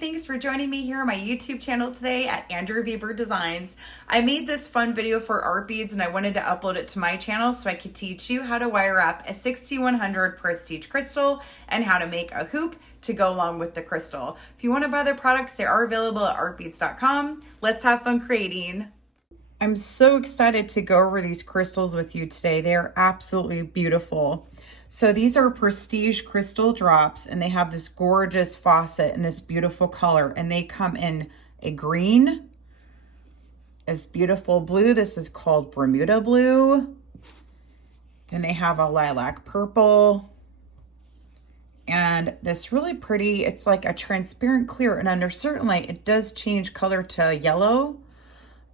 thanks for joining me here on my YouTube channel today at Andria Bieber Designs. I made this fun video for art beads and I wanted to upload it to my channel so I could teach you how to wire wrap a 6100 prestige crystal and how to make a hoop to go along with the crystal. If you want to buy their products, they are available at artbeads.com. Let's have fun creating. I'm so excited to go over these crystals with you today. They are absolutely beautiful. So these are prestige crystal drops and they have this gorgeous faucet in this beautiful color, and they come in a green, this beautiful blue. This is called Bermuda blue. Then they have a lilac purple and this really pretty, it's like a transparent clear, and under certain light it does change color to yellow,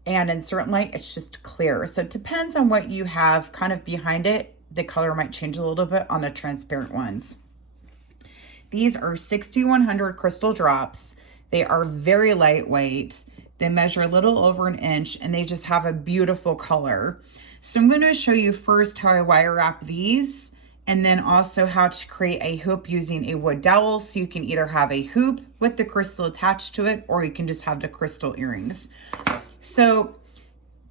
and in certain light it's just clear. So it depends on what you have kind of behind it. The color might change a little bit on the transparent ones. These are 6100 crystal drops. They are very lightweight. They measure a little over an inch and they just have a beautiful color. So I'm going to show you first how I wire wrap these, and then also how to create a hoop using a wood dowel. So you can either have a hoop with the crystal attached to it, or you can just have the crystal earrings. So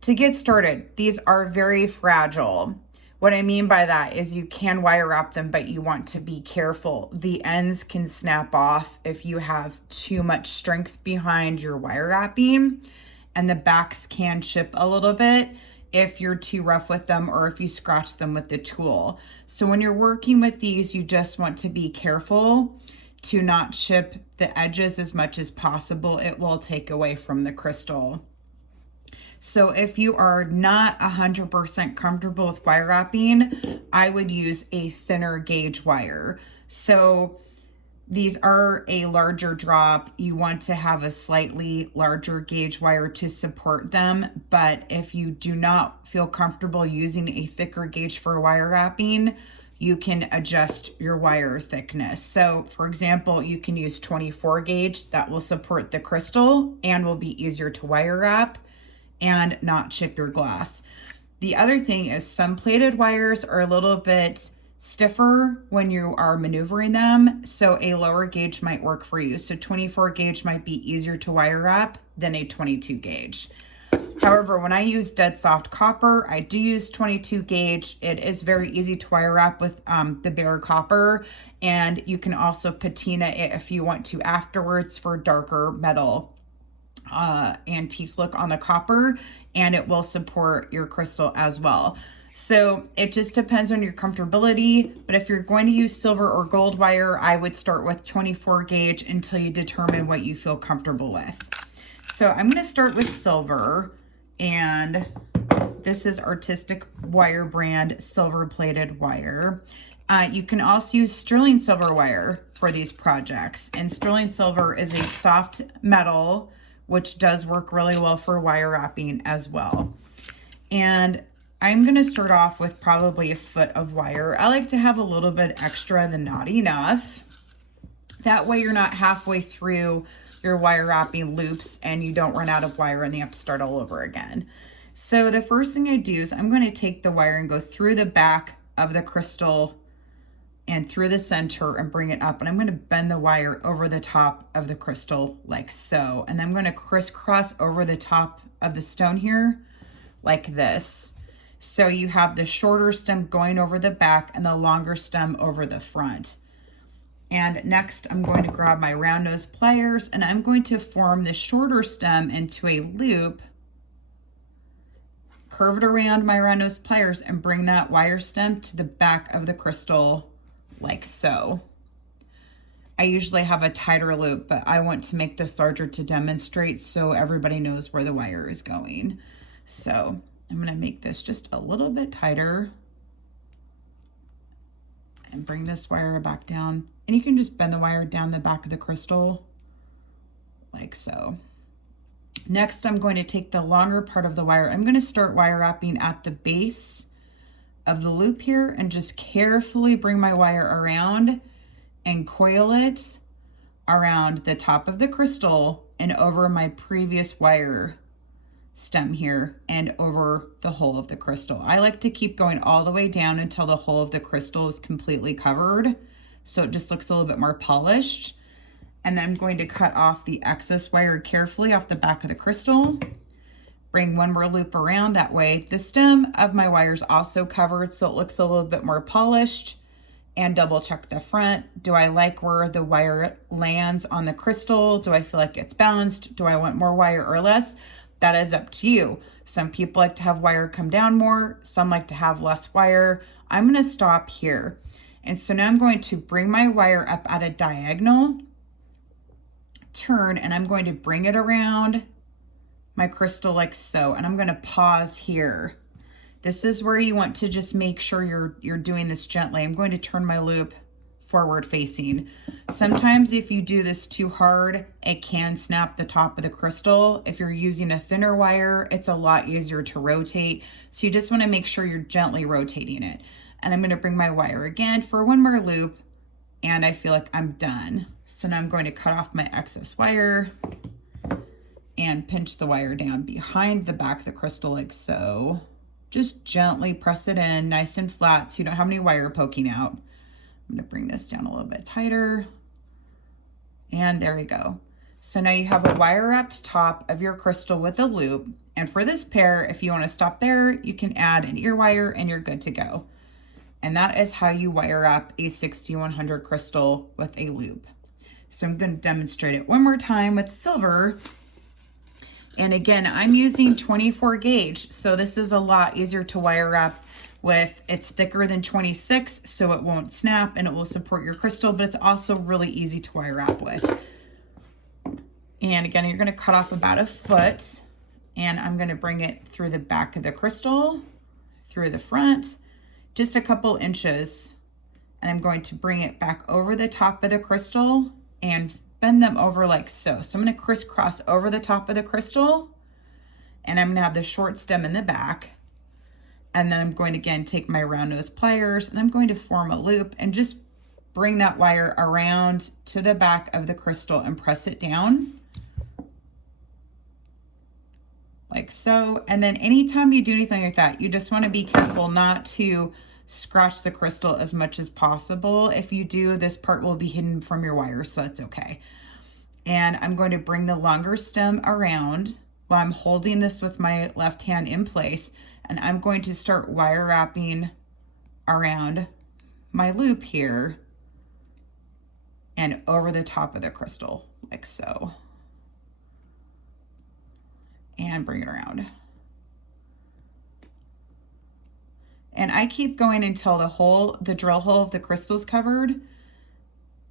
to get started, these are very fragile. What I mean by that is you can wire wrap them, but you want to be careful. The ends can snap off if you have too much strength behind your wire wrapping, and the backs can chip a little bit if you're too rough with them or if you scratch them with the tool. So when you're working with these, you just want to be careful to not chip the edges as much as possible. It will take away from the crystal. So if you are not 100% comfortable with wire wrapping, I would use a thinner gauge wire. So these are a larger drop. You want to have a slightly larger gauge wire to support them. But if you do not feel comfortable using a thicker gauge for wire wrapping, you can adjust your wire thickness. So for example, you can use 24 gauge. That will support the crystal and will be easier to wire wrap and not chip your glass. The other thing is some plated wires are a little bit stiffer when you are maneuvering them, so a lower gauge might work for you. So 24 gauge might be easier to wire wrap than a 22 gauge. However, when I use dead soft copper, I do use 22 gauge. It is very easy to wire wrap with the bare copper, and you can also patina it if you want to afterwards for darker metal antique look on the copper, and it will support your crystal as well. So it just depends on your comfortability, but if you're going to use silver or gold wire, I would start with 24 gauge until you determine what you feel comfortable with. So I'm going to start with silver, and this is Artistic Wire brand silver plated wire. You can also use sterling silver wire for these projects, and sterling silver is a soft metal which does work really well for wire wrapping as well. And I'm going to start off with probably a foot of wire. I like to have a little bit extra than not enough. That way you're not halfway through your wire wrapping loops and you don't run out of wire and you have to start all over again. So the first thing I do is I'm going to take the wire and go through the back of the crystal and through the center and bring it up, and I'm going to bend the wire over the top of the crystal like so, and I'm going to crisscross over the top of the stone here like this. So you have the shorter stem going over the back and the longer stem over the front. And next I'm going to grab my round nose pliers and I'm going to form the shorter stem into a loop, curve it around my round nose pliers, and bring that wire stem to the back of the crystal like so. I usually have a tighter loop, but I want to make this larger to demonstrate so everybody knows where the wire is going. So I'm going to make this just a little bit tighter and bring this wire back down. And you can just bend the wire down the back of the crystal like so. Next, I'm going to take the longer part of the wire. I'm going to start wire wrapping at the base of the loop here and just carefully bring my wire around and coil it around the top of the crystal and over my previous wire stem here and over the whole of the crystal. I like to keep going all the way down until the whole of the crystal is completely covered, so it just looks a little bit more polished. And then I'm going to cut off the excess wire carefully off the back of the crystal. Bring one more loop around, that way the stem of my wire is also covered so it looks a little bit more polished. And double check the front. Do I like where the wire lands on the crystal? Do I feel like it's balanced? Do I want more wire or less? That is up to you. Some people like to have wire come down more. Some like to have less wire. I'm going to stop here. And so now I'm going to bring my wire up at a diagonal turn, and I'm going to bring it around my crystal like so. And I'm going to pause here. This is where you want to just make sure you're doing this gently. I'm going to turn my loop forward facing. Sometimes if you do this too hard, it can snap the top of the crystal. If you're using a thinner wire, it's a lot easier to rotate. So you just want to make sure you're gently rotating it. And I'm going to bring my wire again for one more loop, and I feel like I'm done. So now I'm going to cut off my excess wire and pinch the wire down behind the back of the crystal like so. Just gently press it in nice and flat so you don't have any wire poking out. I'm going to bring this down a little bit tighter. And there we go. So now you have a wire wrapped top of your crystal with a loop. And for this pair, if you want to stop there, you can add an ear wire and you're good to go. And that is how you wire up a 6100 crystal with a loop. So I'm going to demonstrate it one more time with silver. And again, I'm using 24 gauge, so this is a lot easier to wire up with. It's thicker than 26, so it won't snap and it will support your crystal, but it's also really easy to wire up with. And again, you're going to cut off about a foot, and I'm going to bring it through the back of the crystal, through the front, just a couple inches, and I'm going to bring it back over the top of the crystal and bend them over like so. So I'm going to crisscross over the top of the crystal, and I'm going to have the short stem in the back. And then I'm going to again take my round nose pliers, and I'm going to form a loop and just bring that wire around to the back of the crystal and press it down like so. And then anytime you do anything like that, you just want to be careful not to scratch the crystal as much as possible. If you do, this part will be hidden from your wire, so that's okay. And I'm going to bring the longer stem around while I'm holding this with my left hand in place, and I'm going to start wire wrapping around my loop here and over the top of the crystal like so, and bring it around. And I keep going until the drill hole of the crystal is covered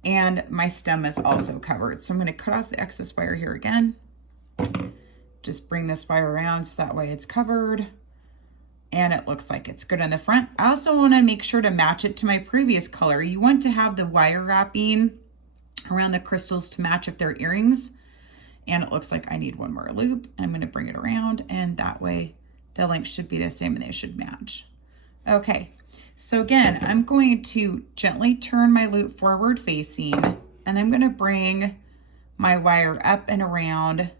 and my stem is also covered. So I'm going to cut off the excess wire here again. Just bring this wire around so that way it's covered and it looks like it's good on the front. I also want to make sure to match it to my previous color. You want to have the wire wrapping around the crystals to match if they're earrings. And it looks like I need one more loop. I'm going to bring it around, and that way the length should be the same and they should match. Okay, so again, I'm going to gently turn my loop forward facing, and I'm going to bring my wire up and around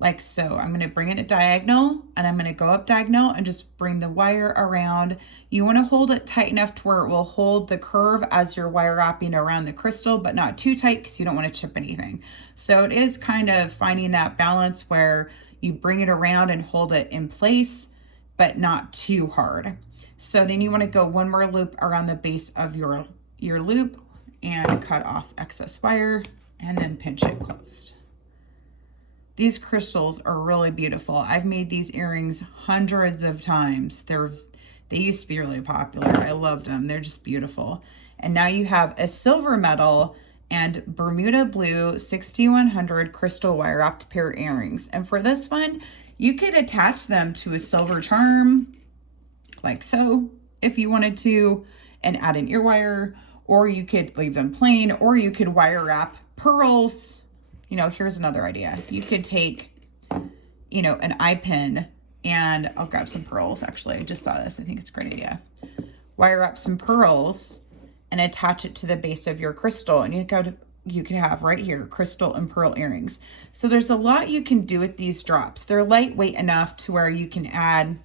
like so. I'm going to bring it at diagonal, and I'm going to go up diagonal and just bring the wire around. You want to hold it tight enough to where it will hold the curve as you're wire wrapping around the crystal, but not too tight because you don't want to chip anything. So it is kind of finding that balance where you bring it around and hold it in place, but not too hard. So then you want to go one more loop around the base of your loop and cut off excess wire and then pinch it closed. These crystals are really beautiful. I've made these earrings hundreds of times. They used to be really popular. I loved them. They're just beautiful. And now you have a silver metal and Bermuda blue 6100 crystal wire wrapped pair of earrings. And for this one, you could attach them to a silver charm like so if you wanted to, and add an ear wire, or you could leave them plain, or you could wire wrap pearls. You know, here's another idea. You could take, you know, an eye pin, and I'll grab some pearls actually. I just thought of this. I think it's a great idea. Wire up some pearls and attach it to the base of your crystal, and you could have right here crystal and pearl earrings. So there's a lot you can do with these drops. They're lightweight enough to where you can add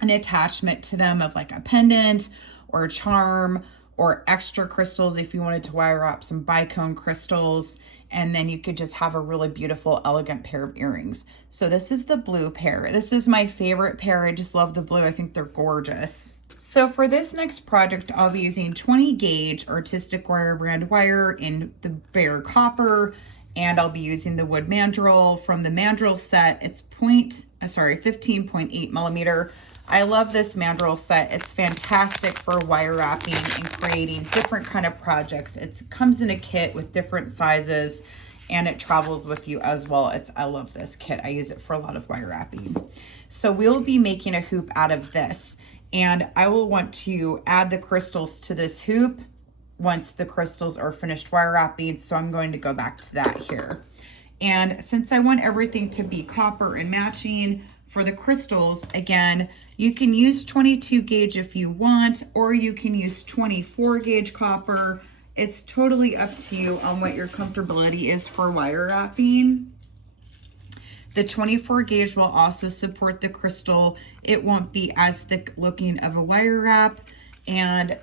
an attachment to them of like a pendant or a charm or extra crystals if you wanted to wire wrap some bicone crystals. And then you could just have a really beautiful, elegant pair of earrings. So this is the blue pair. This is my favorite pair. I just love the blue. I think they're gorgeous. So for this next project, I'll be using 20 gauge artistic wire brand wire in the bare copper, and I'll be using the wood mandrel from the mandrel set. It's 15.8 millimeter. I love this mandrel set. It's fantastic for wire wrapping and creating different kind of projects. It comes in a kit with different sizes, and it travels with you as well. I love this kit. I use it for a lot of wire wrapping. So we'll be making a hoop out of this, and I will want to add the crystals to this hoop once the crystals are finished wire wrapping. So I'm going to go back to that here. And since I want everything to be copper and matching, for the crystals, again, you can use 22 gauge if you want, or you can use 24 gauge copper. It's totally up to you on what your comfortability is for wire wrapping. The 24 gauge will also support the crystal. It won't be as thick looking of a wire wrap, and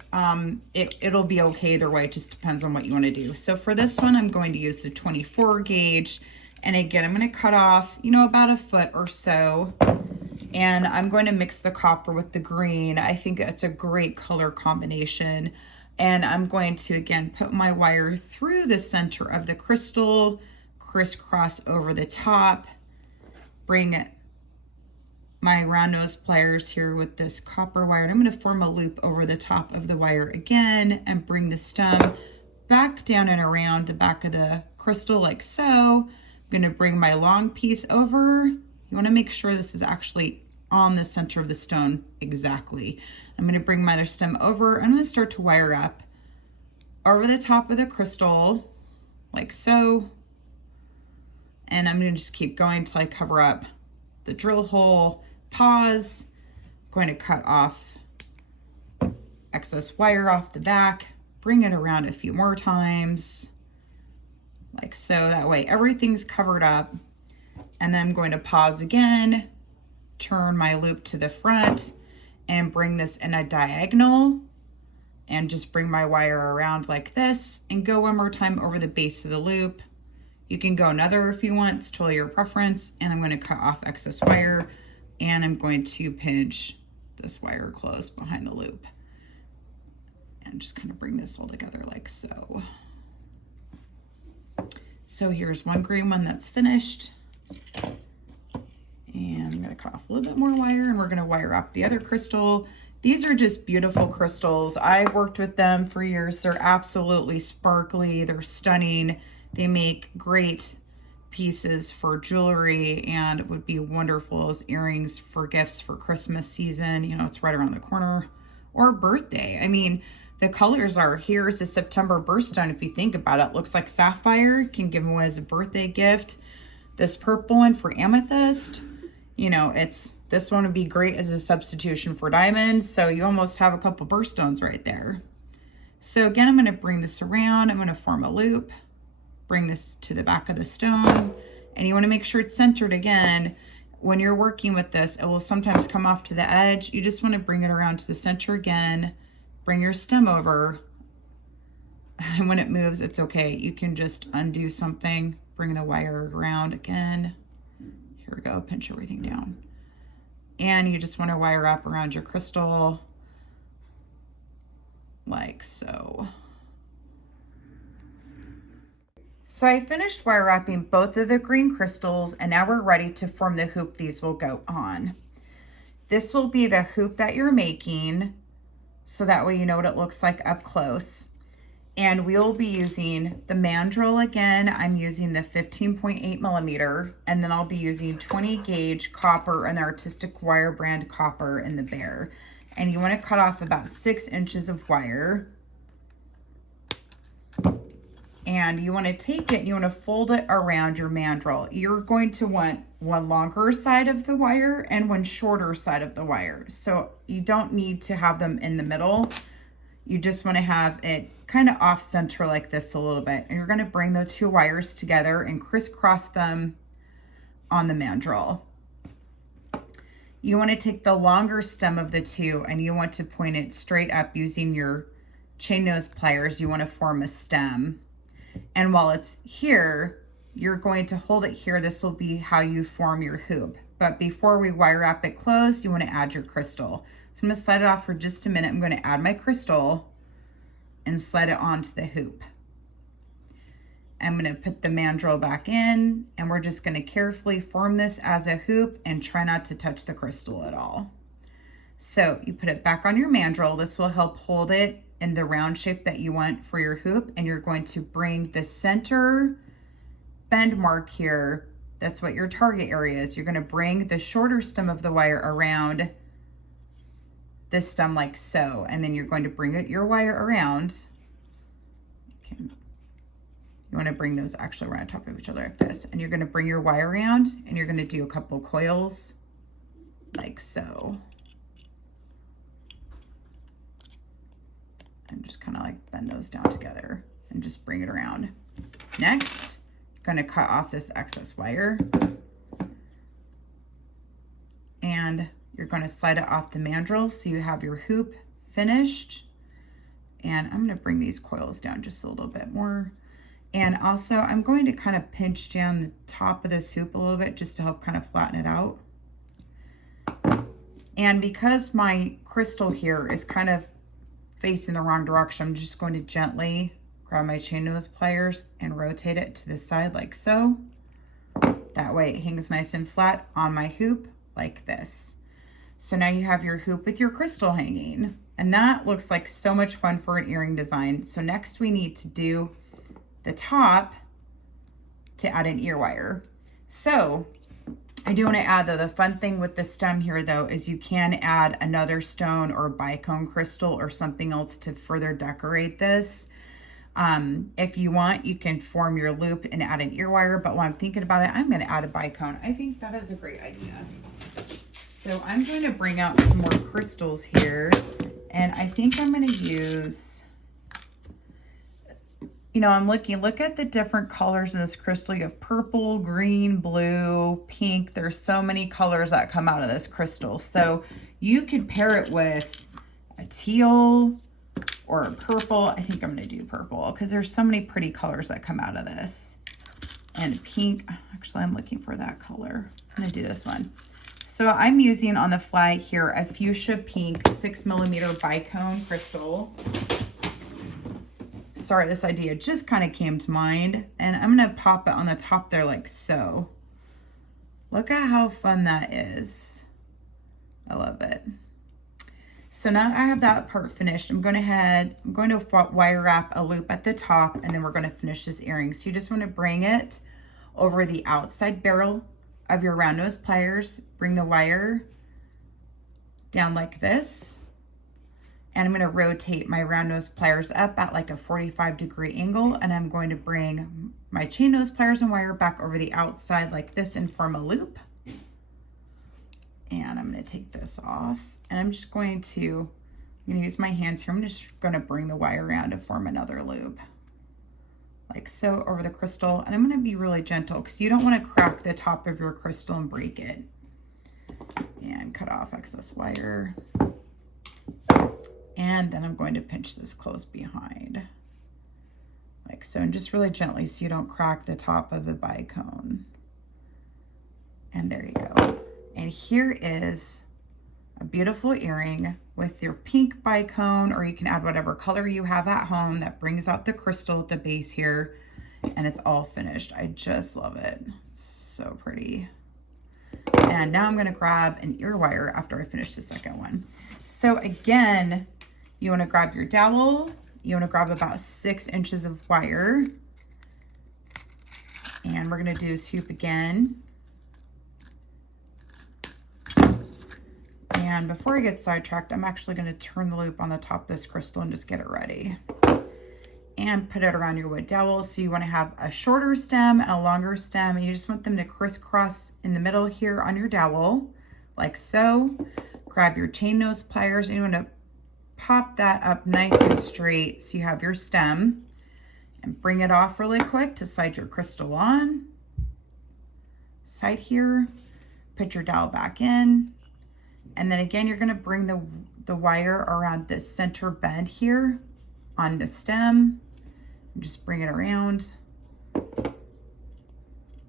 it'll be okay either way. It just depends on what you want to do. So for this one, I'm going to use the 24 gauge. And again, I'm going to cut off, about a foot or so. And I'm going to mix the copper with the green. I think that's a great color combination. And I'm going to, again, put my wire through the center of the crystal, crisscross over the top, bring my round nose pliers here with this copper wire. And I'm going to form a loop over the top of the wire again and bring the stem back down and around the back of the crystal like so. I'm going to bring my long piece over. You want to make sure this is actually on the center of the stone exactly. I'm going to bring my other stem over. I'm going to start to wire up over the top of the crystal like so. And I'm going to just keep going until I cover up the drill hole. Pause. I'm going to cut off excess wire off the back. Bring it around a few more times. Like so, that way everything's covered up. And then I'm going to pause again, turn my loop to the front, and bring this in a diagonal, and just bring my wire around like this, and go one more time over the base of the loop. You can go another if you want, it's totally your preference. And I'm going to cut off excess wire, and I'm going to pinch this wire close behind the loop. And just kind of bring this all together like so. So here's one green one that's finished. And I'm going to cut off a little bit more wire, and we're going to wire up the other crystal. These are just beautiful crystals. I've worked with them for years. They're absolutely sparkly. They're stunning. They make great pieces for jewelry, and it would be wonderful as earrings for gifts for Christmas season. It's right around the corner, or birthday. I mean, the colors are, here's a September birthstone. If you think about it, looks like sapphire. Can give away as a birthday gift. This purple one for amethyst. This one would be great as a substitution for diamond. So you almost have a couple birthstones right there. So again, I'm going to bring this around. I'm going to form a loop. Bring this to the back of the stone. And you want to make sure it's centered again. When you're working with this, it will sometimes come off to the edge. You just want to bring it around to the center again. Bring your stem over, and when it moves, it's okay. You can just undo something, bring the wire around again. Here we go, pinch everything down. And you just want to wire wrap around your crystal like so. So I finished wire wrapping both of the green crystals, and now we're ready to form the hoop these will go on. This will be the hoop that you're making, so that way you know what it looks like up close. And we'll be using the mandrel again. I'm using the 15.8 millimeter, and then I'll be using 20 gauge copper and artistic wire brand copper in the bare. And you want to cut off about 6 inches of wire. And you want to take it and you want to fold it around your mandrel. You're going to want one longer side of the wire and one shorter side of the wire. So you don't need to have them in the middle. You just want to have it kind of off center like this a little bit. And you're going to bring the two wires together and crisscross them on the mandrel. You want to take the longer stem of the two and you want to point it straight up using your chain nose pliers, you want to form a stem. And while it's here, you're going to hold it here. This will be how you form your hoop. But before we wire wrap it closed, you want to add your crystal. So I'm going to slide it off for just a minute. I'm going to add my crystal and slide it onto the hoop. I'm going to put the mandrel back in, and we're just going to carefully form this as a hoop and try not to touch the crystal at all. So you put it back on your mandrel. This will help hold it in the round shape that you want for your hoop, and you're going to bring the center bend mark here. That's what your target area is. You're going to bring the shorter stem of the wire around this stem like so, and then you're going to bring your wire around. You want to bring those actually right on top of each other like this. And you're going to bring your wire around, and you're going to do a couple coils like so. And just kind of like bend those down together and just bring it around. Next, you're going to cut off this excess wire. And you're going to slide it off the mandrel so you have your hoop finished. And I'm going to bring these coils down just a little bit more. And also I'm going to kind of pinch down the top of this hoop a little bit just to help kind of flatten it out. And because my crystal here is kind of facing the wrong direction, I'm just going to gently grab my chain nose pliers and rotate it to the side like so. That way it hangs nice and flat on my hoop like this. So now you have your hoop with your crystal hanging, and that looks like so much fun for an earring design. So next we need to do the top to add an ear wire. So I do want to add, though, the fun thing with the stem here, though, is you can add another stone or bicone crystal or something else to further decorate this. If you want, you can form your loop and add an ear wire, but while I'm thinking about it, I'm going to add a bicone. I think that is a great idea. So I'm going to bring out some more crystals here, and I think I'm going to use, you know, look at the different colors of this crystal. You have purple, green, blue, pink. There's so many colors that come out of this crystal. So you could pair it with a teal or a purple. I think I'm going to do purple because there's so many pretty colors that come out of this. And pink, actually I'm looking for that color. I'm going to do this one. So I'm using on the fly here a fuchsia pink 6mm bicone crystal. Sorry, this idea just kind of came to mind, and I'm going to pop it on the top there like so. Look at how fun that is. I love it. So now I have that part finished. I'm going to wire wrap a loop at the top, and then we're going to finish this earring. So you just want to bring it over the outside barrel of your round nose pliers, bring the wire down like this. And I'm going to rotate my round nose pliers up at like a 45-degree angle, and I'm going to bring my chain nose pliers and wire back over the outside like this and form a loop. And I'm going to take this off, and I'm just going to use my hands here. I'm just going to bring the wire around to form another loop like so over the crystal. And I'm going to be really gentle because you don't want to crack the top of your crystal and break it. And cut off excess wire. And then I'm going to pinch this close behind like so, and just really gently so you don't crack the top of the bicone. And there you go. And here is a beautiful earring with your pink bicone, or you can add whatever color you have at home that brings out the crystal at the base here, and it's all finished. I just love it. It's so pretty. And now I'm going to grab an ear wire after I finish the second one. So again, you want to grab your dowel. You want to grab about 6 inches of wire. And we're going to do this hoop again. And before I get sidetracked, I'm actually going to turn the loop on the top of this crystal and just get it ready. And put it around your wood dowel. So you want to have a shorter stem and a longer stem. And you just want them to crisscross in the middle here on your dowel, like so. Grab your chain nose pliers, and you want to pop that up nice and straight so you have your stem, and bring it off really quick to slide your crystal on. Side here, put your dowel back in, and then again you're going to bring the wire around this center bend here on the stem and just bring it around.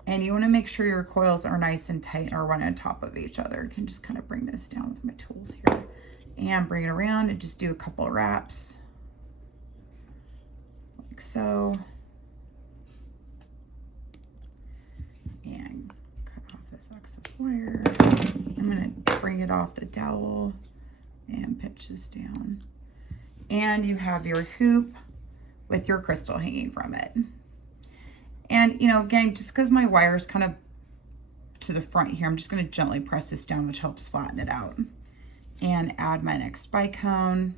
And you want to make sure your coils are nice and tight or run on top of each other. I can just kind of bring this down with my tools here and bring it around and just do a couple of wraps like so. And cut off this excess wire. I'm going to bring it off the dowel and pinch this down. And you have your hoop with your crystal hanging from it. And, you know, again, just because my wire is kind of to the front here, I'm just going to gently press this down, which helps flatten it out. And add my next bicone.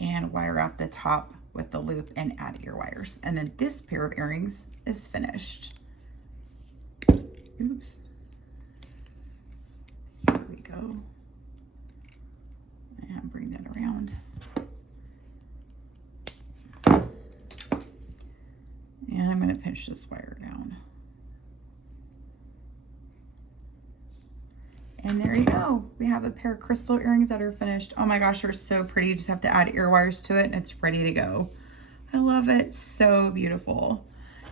And wire up the top with the loop and add ear wires. And then this pair of earrings is finished. Oops. There we go. And bring that around. And I'm going to pinch this wire down. And there you go. We have a pair of crystal earrings that are finished. Oh my gosh, they're so pretty. You just have to add ear wires to it and it's ready to go. I love it. So beautiful.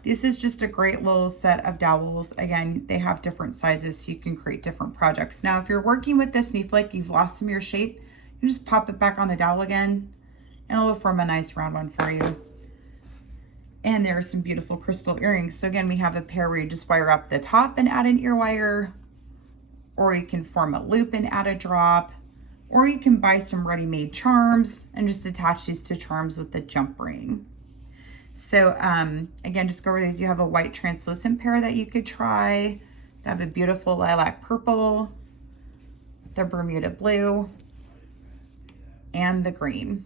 This is just a great little set of dowels. Again, they have different sizes so you can create different projects. Now, if you're working with this and you feel like you've lost some of your shape, you just pop it back on the dowel again and it'll form a nice round one for you. And there are some beautiful crystal earrings. So again, we have a pair where you just wire up the top and add an ear wire, or you can form a loop and add a drop, or you can buy some ready-made charms and just attach these to charms with the jump ring. So again, just go over these. You have a white translucent pair that you could try. They have a beautiful lilac purple, the Bermuda blue, and the green.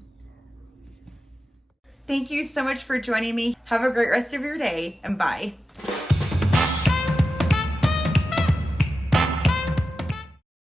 Thank you so much for joining me. Have a great rest of your day and bye.